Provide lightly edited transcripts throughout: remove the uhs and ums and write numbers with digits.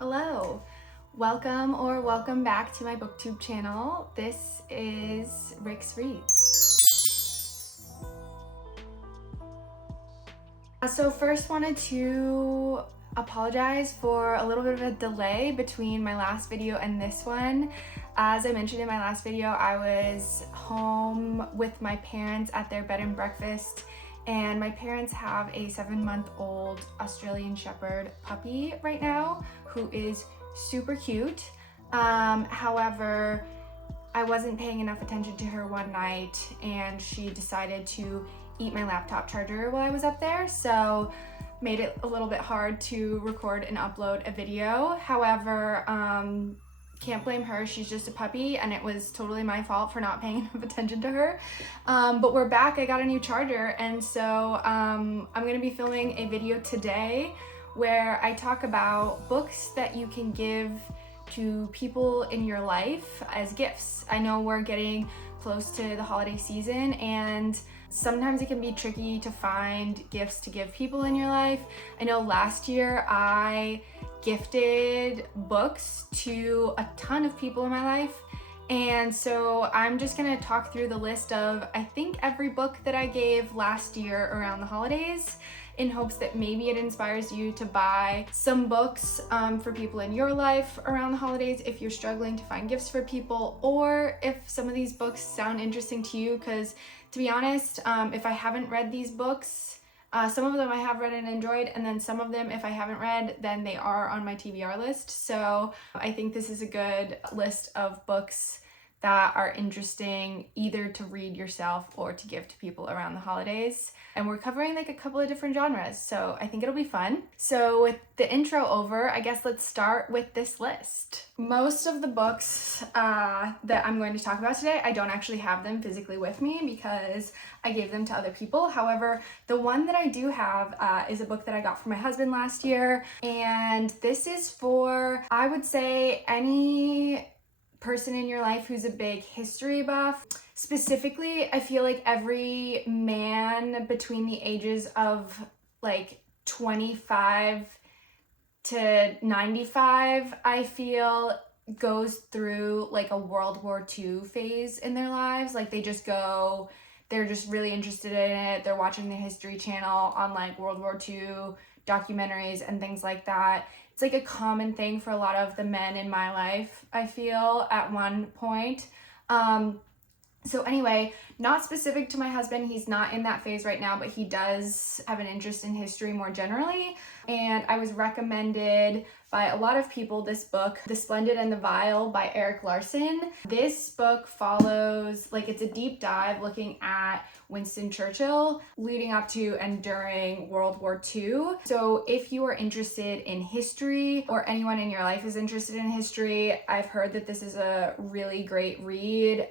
Hello, welcome back to my booktube channel. This is Rick's Reads. So first wanted to apologize for a little bit of a delay between my last video and this one. As I mentioned in my last video, I was home with my parents at their bed and breakfast, and my parents have a 7-month-old Australian Shepherd puppy right now who is super cute. However, I wasn't paying enough attention to her one night and she decided to eat my laptop charger while I was up there, so made it a little bit hard to record and upload a video. However, can't blame her, she's just a puppy and it was totally my fault for not paying enough attention to her. But we're back, I got a new charger, and so I'm gonna be filming a video today where I talk about books that you can give to people in your life as gifts. I know we're getting close to the holiday season and sometimes it can be tricky to find gifts to give people in your life. I know last year I gifted books to a ton of people in my life, and so I'm just gonna talk through the list of, I think, every book that I gave last year around the holidays, in hopes that maybe it inspires you to buy some books for people in your life around the holidays if you're struggling to find gifts for people, or if some of these books sound interesting to you, because to be honest, if I haven't read these books, some of them I have read and enjoyed, and then some of them, if I haven't read, then they are on my TBR list. So I think this is a good list of books that are interesting either to read yourself or to give to people around the holidays. And we're covering like a couple of different genres, so I think it'll be fun. So with the intro over, I guess let's start with this list. Most of the books that I'm going to talk about today, I don't actually have them physically with me because I gave them to other people. However, the one that I do have is a book that I got from my husband last year, and this is for, I would say, any person in your life who's a big history buff. Specifically, I feel like every man between the ages of like 25 to 95, I feel, goes through like a World War II phase in their lives. Like they're just really interested in it. They're watching the History Channel on like World War II documentaries and things like that. It's like a common thing for a lot of the men in my life, I feel, at one point. So anyway, not specific to my husband, he's not in that phase right now, but he does have an interest in history more generally. And I was recommended by a lot of people this book, The Splendid and the Vile by Erik Larson. This book follows, like, it's a deep dive looking at Winston Churchill leading up to and during World War II. So if you are interested in history, or anyone in your life is interested in history, I've heard that this is a really great read.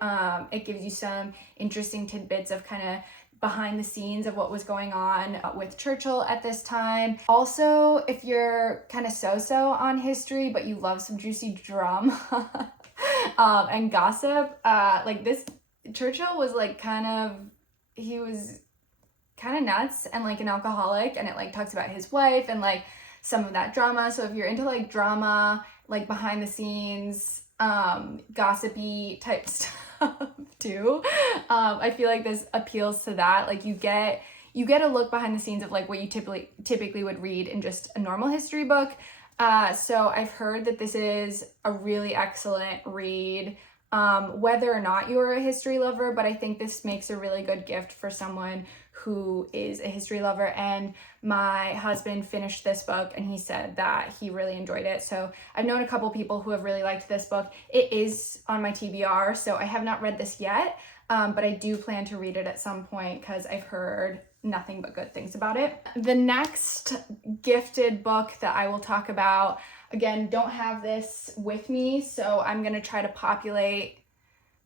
It gives you some interesting tidbits of kind of behind the scenes of what was going on with Churchill at this time. Also, if you're kind of so-so on history, but you love some juicy drama and gossip, like this, Churchill was like he was kind of nuts and like an alcoholic, and it like talks about his wife and like some of that drama. So if you're into like drama, like behind the scenes, gossipy type stuff too, I feel like this appeals to that. Like you get a look behind the scenes of like what you typically would read in just a normal history book. So I've heard that this is a really excellent read, whether or not you're a history lover, but I think this makes a really good gift for someone who is a history lover. And my husband finished this book and he said that he really enjoyed it. So I've known a couple people who have really liked this book. It is on my TBR, so I have not read this yet, but I do plan to read it at some point because I've heard nothing but good things about it. The next gifted book that I will talk about, again, don't have this with me, so I'm gonna try to populate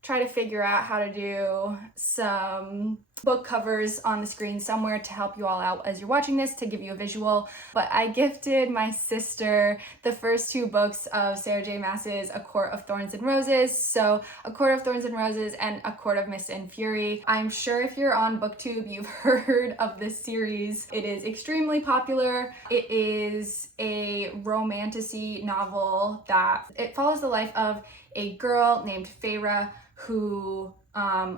try to figure out how to do some book covers on the screen somewhere to help you all out as you're watching this, to give you a visual. But I gifted my sister the first 2 books of Sarah J. Maas's A Court of Thorns and Roses. So A Court of Thorns and Roses and A Court of Mist and Fury. I'm sure if you're on BookTube, you've heard of this series. It is extremely popular. It is a romantasy novel that it follows the life of a girl named Feyre who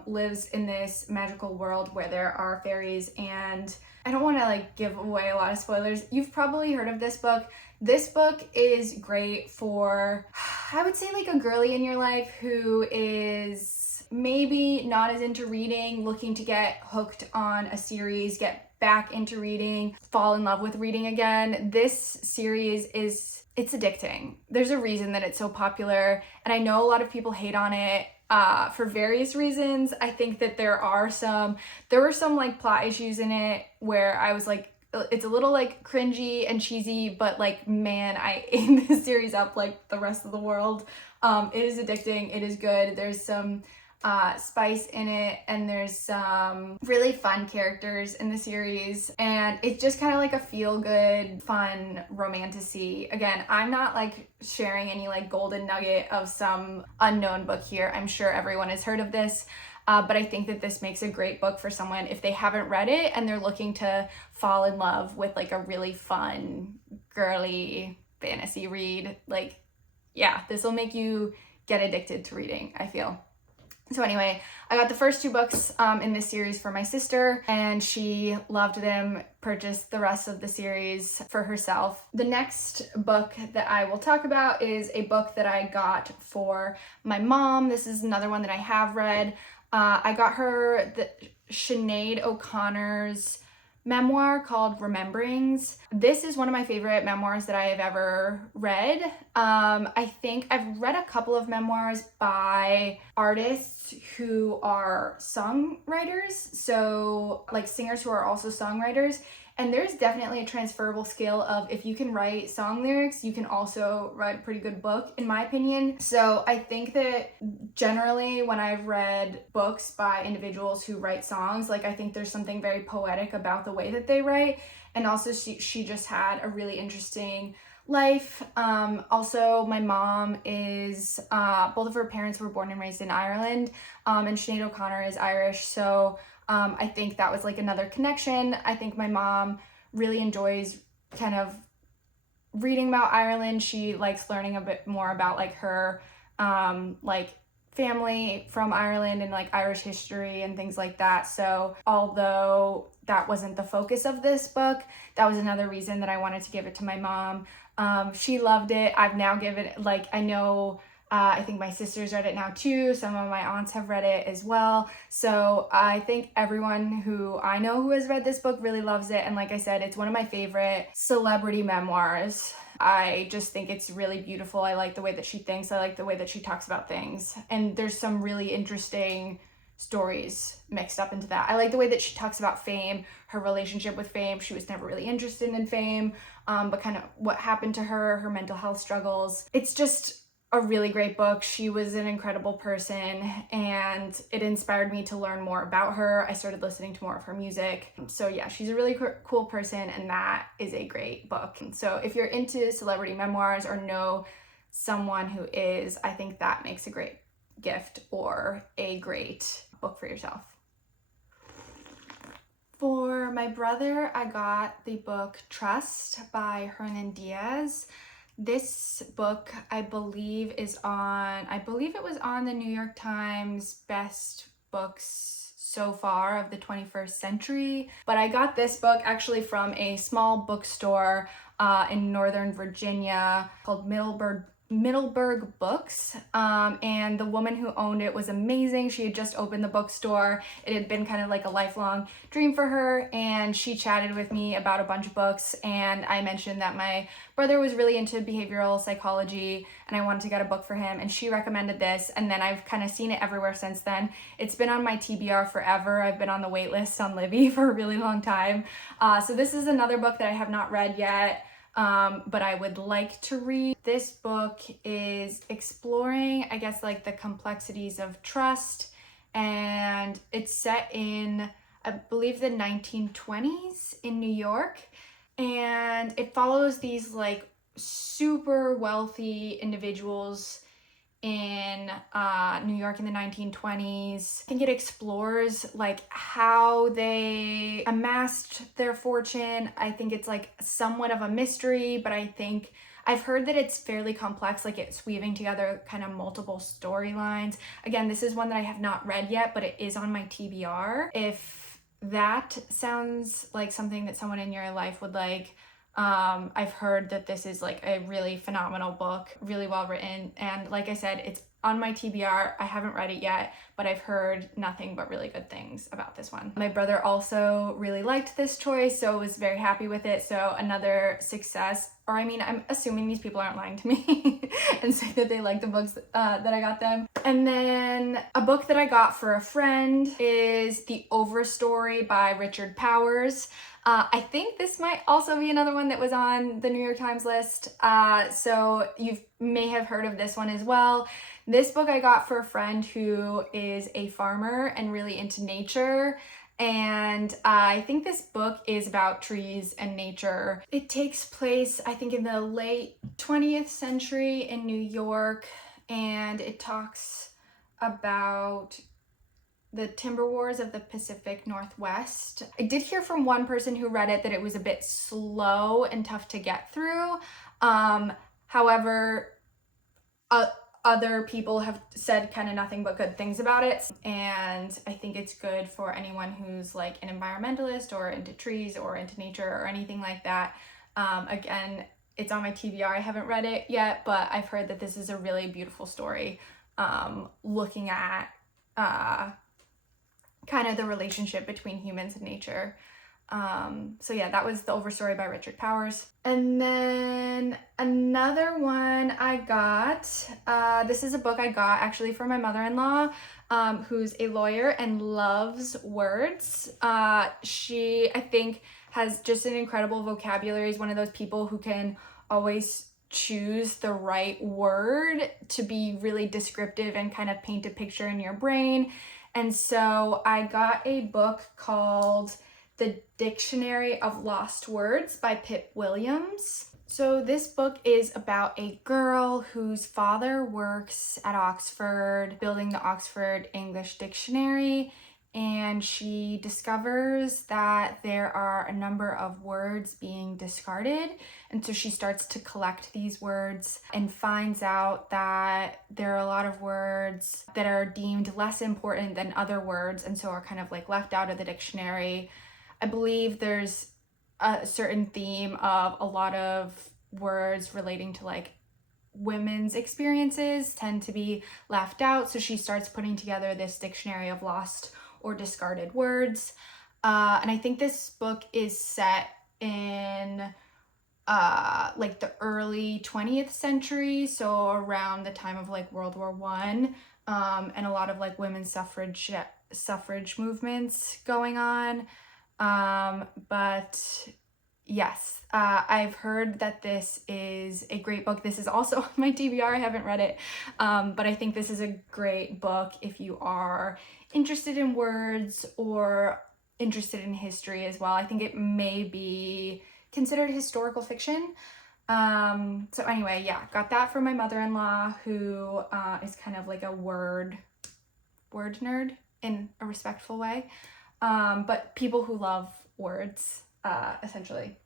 lives in this magical world where there are fairies. And I don't want to like give away a lot of spoilers. You've probably heard of this book. This book is great for, I would say, like a girly in your life who is maybe not as into reading, looking to get hooked on a series, get back into reading, fall in love with reading again. This series it's addicting. There's a reason that it's so popular, and I know a lot of people hate on it for various reasons. I think that there were some like plot issues in it where I was like, it's a little like cringy and cheesy, but like, man, I ate this series up like the rest of the world. It is addicting. It is good. There's some spice in it, and there's some really fun characters in the series, and it's just kind of like a feel-good, fun romantasy. Again, I'm not like sharing any like golden nugget of some unknown book here. I'm sure everyone has heard of this, but I think that this makes a great book for someone if they haven't read it and they're looking to fall in love with like a really fun, girly fantasy read. Like, yeah, this will make you get addicted to reading, I feel. So anyway, I got the first 2 books in this series for my sister, and she loved them, purchased the rest of the series for herself. The next book that I will talk about is a book that I got for my mom. This is another one that I have read. I got her the Sinead O'Connor's memoir called Rememberings. This is one of my favorite memoirs that I have ever read. I think I've read a couple of memoirs by artists who are songwriters, so like singers who are also songwriters. And there's definitely a transferable skill of if you can write song lyrics, you can also write a pretty good book, in my opinion. So I think that generally when I've read books by individuals who write songs, like I think there's something very poetic about the way that they write. And also she just had a really interesting life. Also, my mom is, both of her parents were born and raised in Ireland, and Sinead O'Connor is Irish. So I think that was like another connection. I think my mom really enjoys kind of reading about Ireland. She likes learning a bit more about like her like family from Ireland and like Irish history and things like that. So although that wasn't the focus of this book, that was another reason that I wanted to give it to my mom. She loved it. I've now given it, like, I know I think my sister's read it now too. Some of my aunts have read it as well. So I think everyone who I know who has read this book really loves it. And like I said, it's one of my favorite celebrity memoirs. I just think it's really beautiful. I like the way that she thinks. I like the way that she talks about things. And there's some really interesting stories mixed up into that. I like the way that she talks about fame, her relationship with fame. She was never really interested in fame, but kind of what happened to her, her mental health struggles. It's just a really great book. She was an incredible person, and it inspired me to learn more about her. I started listening to more of her music. So yeah, she's a really cool person, and that is a great book. So if you're into celebrity memoirs or know someone who is, I think that makes a great gift or a great book for yourself. For my brother, I got the book Trust by Hernan Diaz. This book, I believe it was on the New York Times best books so far of the 21st century. But I got this book actually from a small bookstore in Northern Virginia called Middleburg Books, and the woman who owned it was amazing. She had just opened the bookstore. It had been kind of like a lifelong dream for her, and she chatted with me about a bunch of books, and I mentioned that my brother was really into behavioral psychology and I wanted to get a book for him, and she recommended this, and then I've kind of seen it everywhere since then. It's been on my TBR forever. I've been on the wait list on Libby for a really long time. So this is another book that I have not read yet. but I would like to read. This book is exploring, I guess, like the complexities of trust, and it's set in, I believe, the 1920s in New York, and it follows these like super wealthy individuals in New York in the 1920s. I think it explores like how they amassed their fortune. I think it's like somewhat of a mystery, but I think I've heard that it's fairly complex, like it's weaving together kind of multiple storylines. Again, this is one that I have not read yet, but it is on my TBR. If that sounds like something that someone in your life would like, I've heard that this is like a really phenomenal book, really well written, and like I said, it's on my TBR. I haven't read it yet, but I've heard nothing but really good things about this one. My brother also really liked this choice, so was very happy with it, so another success. Or I mean, I'm assuming these people aren't lying to me and say that they like the books that I got them. And then a book that I got for a friend is The Overstory by Richard Powers. I think this might also be another one that was on the New York Times list, so you may have heard of this one as well. This book I got for a friend who is a farmer and really into nature, and I think this book is about trees and nature. It takes place, I think, in the late 20th century in New York, and it talks about the timber wars of the Pacific Northwest. I did hear from one person who read it that it was a bit slow and tough to get through. However, other people have said kind of nothing but good things about it, and I think it's good for anyone who's like an environmentalist or into trees or into nature or anything like that. Again, it's on my TBR. I haven't read it yet, but I've heard that this is a really beautiful story, looking at kind of the relationship between humans and nature. So yeah, that was The Overstory by Richard Powers. And then another one I got, this is a book I got actually for my mother-in-law, who's a lawyer and loves words. She, I think, has just an incredible vocabulary. Is one of those people who can always choose the right word to be really descriptive and kind of paint a picture in your brain. And so I got a book called The Dictionary of Lost Words by Pip Williams. So this book is about a girl whose father works at Oxford, building the Oxford English Dictionary, and she discovers that there are a number of words being discarded. And so she starts to collect these words and finds out that there are a lot of words that are deemed less important than other words, and so are kind of like left out of the dictionary. I believe there's a certain theme of a lot of words relating to like women's experiences tend to be left out. So she starts putting together this dictionary of lost or discarded words. And I think this book is set in like the early 20th century, so around the time of like World War I, and a lot of like women's suffrage movements going on. But yes, I've heard that this is a great book. This is also on my TBR. I haven't read it, but I think this is a great book if you are interested in words or interested in history as well. I think it may be considered historical fiction. So anyway, yeah, got that from my mother-in-law, who is kind of like a word nerd in a respectful way. But people who love words, essentially.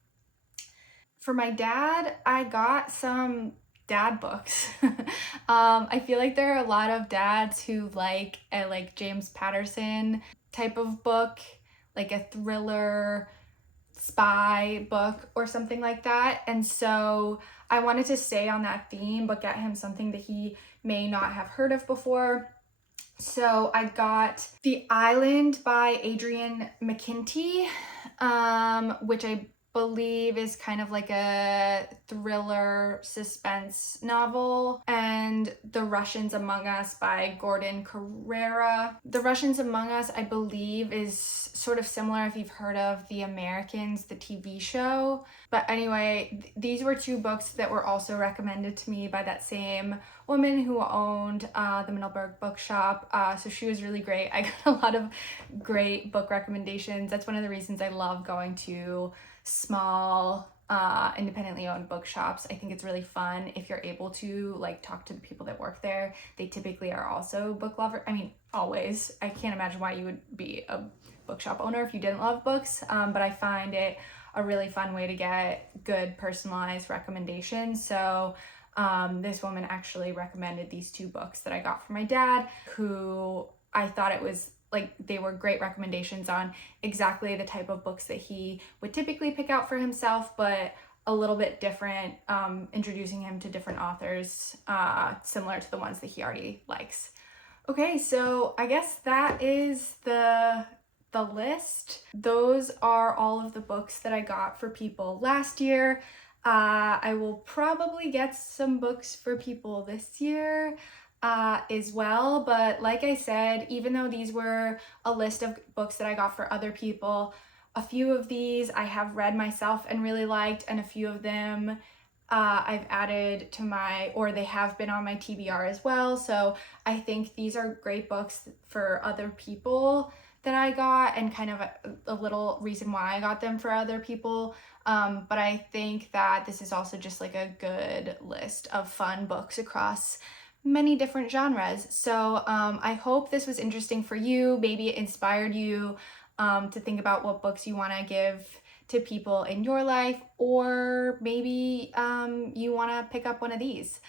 For my dad, I got some dad books. I feel like there are a lot of dads who like a like James Patterson type of book, like a thriller spy book or something like that. And so I wanted to stay on that theme, but get him something that he may not have heard of before. So I got The Island by Adrian McKinty, which I believe is kind of like a thriller suspense novel, and The Russians Among Us by Gordon Carrera. The Russians Among Us, I believe, is sort of similar if you've heard of The Americans, the TV show. But anyway, these were two books that were also recommended to me by that same woman who owned the Middleburg Bookshop. So she was really great. I got a lot of great book recommendations. That's one of the reasons I love going to small independently owned bookshops. I think it's really fun if you're able to like talk to the people that work there. They typically are also book lovers. I mean, always. I can't imagine why you would be a bookshop owner if you didn't love books, but I find it a really fun way to get good personalized recommendations. So this woman actually recommended these two books that I got from my dad, who I thought it was like they were great recommendations on exactly the type of books that he would typically pick out for himself, but a little bit different, introducing him to different authors similar to the ones that he already likes. Okay, so I guess that is the list. Those are all of the books that I got for people last year. I will probably get some books for people this year as well, but like I said, even though these were a list of books that I got for other people, a few of these I have read myself and really liked, and a few of them I've added to my, or they have been on my TBR as well. So I think these are great books for other people that I got, and kind of a little reason why I got them for other people. But I think that this is also just like a good list of fun books across many different genres. So I hope this was interesting for you. Maybe it inspired you to think about what books you want to give to people in your life, or maybe you want to pick up one of these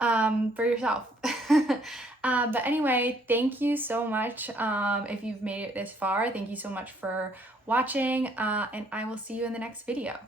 for yourself. But anyway, thank you so much. If you've made it this far, thank you so much for watching, and I will see you in the next video.